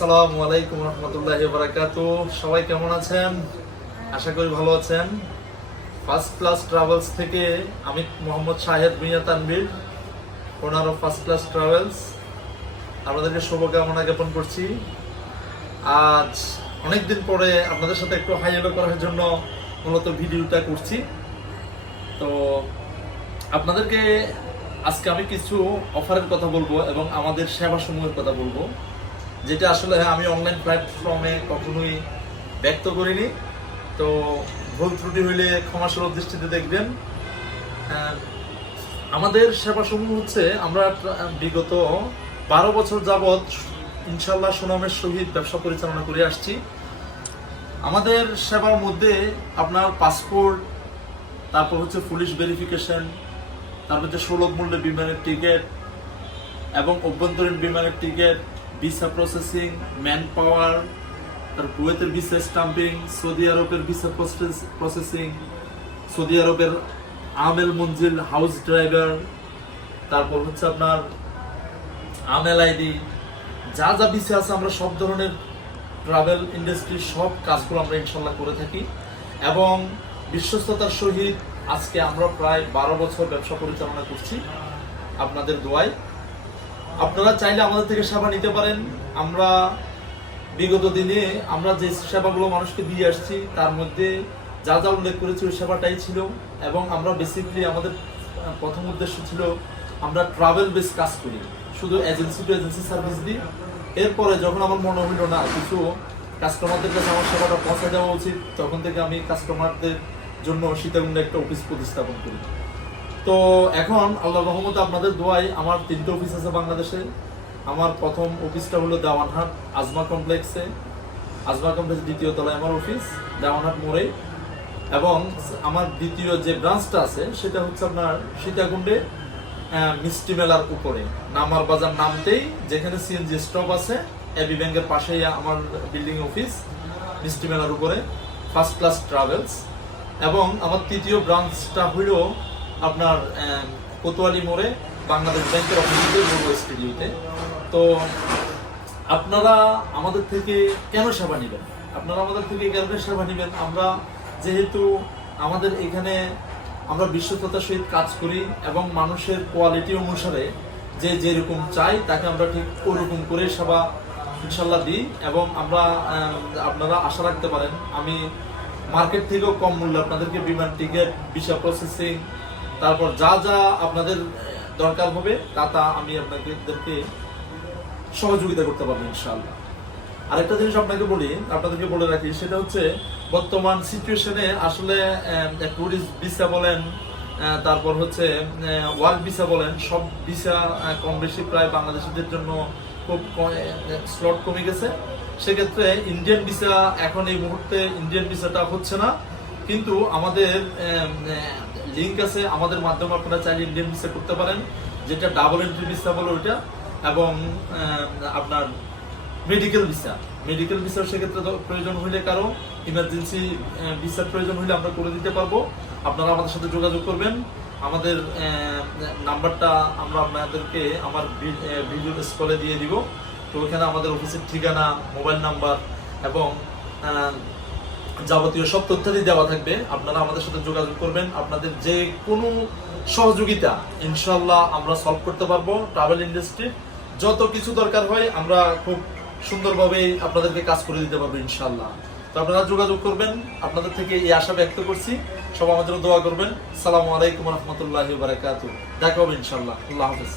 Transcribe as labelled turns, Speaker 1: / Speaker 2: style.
Speaker 1: আসসালামু আলাইকুম রহমতুল্লাহ বারাকাত। সবাই কেমন আছেন? আশা করি ভালো আছেন। ফার্স্ট ক্লাস ট্রাভেলস থেকে আমি Mohammad Shahed Miah Tanvir owner of first class travels আপনাদেরকে শুভকামনা জ্ঞাপন করছি। আজ অনেকদিন পরে আপনাদের সাথে একটু হাই হ্যালো করার জন্য মূলত ভিডিওটা করছি। তো আপনাদেরকে আজকে আমি কিছু অফারের কথা বলব এবং আমাদের সেবা সমূহের কথা বলব। যেটা আসলে আমি অনলাইন প্ল্যাটফর্মে কখনোই ব্যক্ত করিনি। তো ভুল ত্রুটি হইলে ক্ষমাসুলভ দৃষ্টিতে দেখবেন। আহ, আমাদের সেবা সমূহ হচ্ছে আমরা বিগত বারো বছর যাবৎ ইনশাল্লাহ সুনামের সহিত ব্যবসা পরিচালনা করে আসছি। আমাদের সেবার মধ্যে আপনার পাসপোর্ট তারপর হচ্ছে পুলিশ ভেরিফিকেশন তারপর হচ্ছে সুলভ মূল্যে বিমানের টিকিট এবং অভ্যন্তরীণ বিমানের ticket visa processing man power তার কুয়েতের ভিসা স্টাম্পিং সৌদি আরবের ভিসা প্রসেসিং সৌদি আরবের আমেল মঞ্জিল হাউস ড্রাইভার তারপর হচ্ছে আপনার আমেল আইডি, যা যা ভিসা আছে আমরা সব ধরনের ট্রাভেল ইন্ডাস্ট্রির সব কাজগুলো আমরা ইনশাল্লাহ করে থাকি। এবং বিশ্বস্ততার সহিত আজকে আমরা প্রায় বারো বছর ব্যবসা পরিচালনা করছি। আপনাদের দোয়ায় আপনারা চাইলে আমাদের থেকে সেবা নিতে পারেন। আমরা বিগত দিনে আমরা যে সেবাগুলো মানুষকে দিয়ে আসছি, তার মধ্যে যা যা উল্লেখ করেছি ওই সেবাটাই ছিল এবং আমরা বেসিকলি আমাদের প্রথম উদ্দেশ্য ছিল আমরা ট্রাভেল বেস কাজ করি, শুধু এজেন্সি টু এজেন্সি সার্ভিস দিই। এরপরে যখন আমার মনে হইল না কিছু কাস্টমারদের কাছে আমার সেবাটা পৌঁছে দেওয়া উচিত, তখন থেকে আমি কাস্টমারদের জন্য সীতাকুণ্ডে একটা অফিস প্রতিস্থাপন করি। তো এখন আল্লাহ রহমতে আপনাদের দোয়াই আমার তিনটে অফিস আছে বাংলাদেশে। আমার প্রথম অফিসটা হলো দেওয়ানহাট আজমা কমপ্লেক্সে আজমা কমপ্লেক্স দ্বিতীয় তলায় আমার অফিস দেওয়ানহাট মোড়ে। এবং আমার দ্বিতীয় যে ব্রাঞ্চটা আছে, সেটা হচ্ছে আপনার সীতাকুণ্ডে মিষ্টি মেলার উপরে। নামার বাজার নামতেই যেখানে সিএনজি স্টপ আছে এবি ব্যাংকের পাশেই আমার বিল্ডিং অফিস মিষ্টি মেলার উপরে। ফার্স্ট ক্লাস ট্রাভেলস এবং আমার তৃতীয় ব্রাঞ্চটা হইল আপনার কোতোয়ালি মোড়ে বাংলাদেশ ব্যাংকের অফিসে স্টুডিওতে তো আপনারা আমাদের থেকে কেন সেবা নেবেন? আপনারা আমাদের থেকে কেন সেবা নেবেন? আমরা যেহেতু আমাদের এখানে আমরা বিশ্বস্ততার সহিত কাজ করি এবং মানুষের কোয়ালিটি অনুসারে যে যেরকম চাই তাকে আমরা ঠিক ওরকম করে সেবা ইনশাল্লাহ দিই এবং আমরা আপনারা আশা রাখতে পারেন, আমি মার্কেট থেকেও কম মূল্যে আপনাদেরকে বিমান টিকিট ভিসা প্রসেসিং তারপর যা যা আপনাদের দরকার হবে, তা তা আমি আপনাদেরকে সহযোগিতা করতে পারব ইনশাআল্লাহ। আরেকটা জিনিস আপনাকে বলি, আপনাদেরকে বলে রাখি, সেটা হচ্ছে বর্তমান সিচুয়েশনে আসলে টুরিস্ট ভিসা বলেন তারপর হচ্ছে ওয়ার্ক ভিসা বলেন, সব ভিসা কম বেশি প্রায় বাংলাদেশিদের জন্য খুব স্লট কমে গেছে। সেক্ষেত্রে ইন্ডিয়ান ভিসা এখন এই মুহূর্তে ইন্ডিয়ান ভিসাটা হচ্ছে না। কিন্তু আমাদের লিঙ্ক আছে, আমাদের মাধ্যমে আপনারা চাইলে ইন্ডিয়ান ভিসা করতে পারেন, যেটা ডাবল এন্ট্রি ভিসা বলে ওইটা, এবং আপনার মেডিকেল ভিসা মেডিকেল ভিসার সেক্ষেত্রে প্রয়োজন হইলে কারও ইমার্জেন্সি ভিসার প্রয়োজন হইলে আমরা করে দিতে পারব। আপনারা আমাদের সাথে যোগাযোগ করবেন। আমাদের নাম্বারটা আমরা আপনাদেরকে আমার ভিডিও স্কলে দিয়ে দিব। তো ওখানে আমাদের অফিসের ঠিকানা মোবাইল নাম্বার এবং যাবতীয় সব তথ্যাদি দেওয়া থাকবে। আপনারা আমাদের সাথে যোগাযোগ করবেন। আপনাদের যে কোনো সহযোগিতা ইনশাল্লাহ আমরা সলভ করতে পারব ট্রাভেল ইন্ডাস্ট্রি যত কিছু দরকার হয় আমরা খুব সুন্দরভাবে আপনাদেরকে কাজ করে দিতে পারব ইনশাল্লাহ তো আপনারা যোগাযোগ করবেন। আপনাদের থেকে এই আশা ব্যক্ত করছি। সব আমাদের দোয়া করবেন। সালামু আলাইকুম রহমতুল্লাহ বারাকাতু দেখা হবে ইনশাল্লাহ আল্লাহ হাফেজ।